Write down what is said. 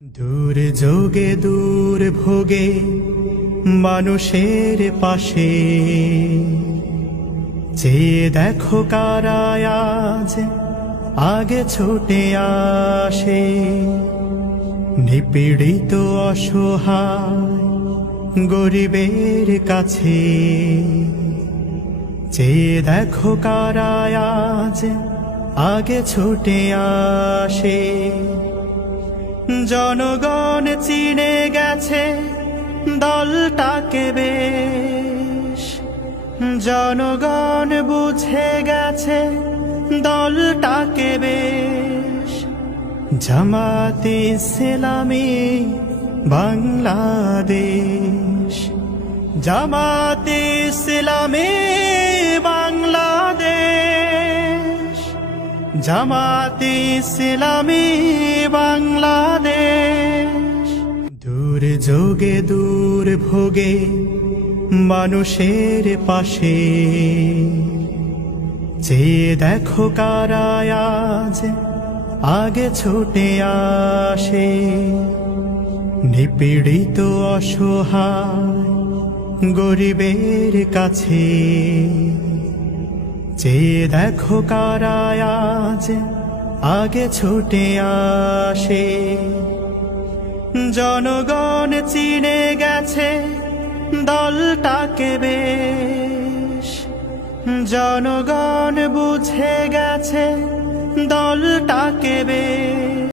দূর যোগে দূর ভোগে মানুষের পাশে চেয়ে দেখো কারা আজ আগে ছুটে আসে। নিপীড়িত অসহায় গরিবের কাছে চেয়ে দেখো কারা আজ আগে ছুটে আসে। জনগণ চিনে গেছে দলটাকে বেশ, জনগণ বুঝে গেছে দলটাকে বেশ। জামাতে ইসলামী বাংলাদেশ, জামাতে ইসলামী বাংলাদেশ, জামাতে ইসলামী বাংলাদেশ। দূর যোগে দূর ভোগে মানুষের পাশে চেয়ে দেখো কারা আজ আগে ছুটে আসে। নিপীড়িত অসহায় গরিবের কাছে চেয়ে দেখো কারা আজ আগে ছুটে আসে। জনগণ চিনে গেছে দলটাকে বেশ, জনগণ বুঝে গেছে দলটাকে বেশ।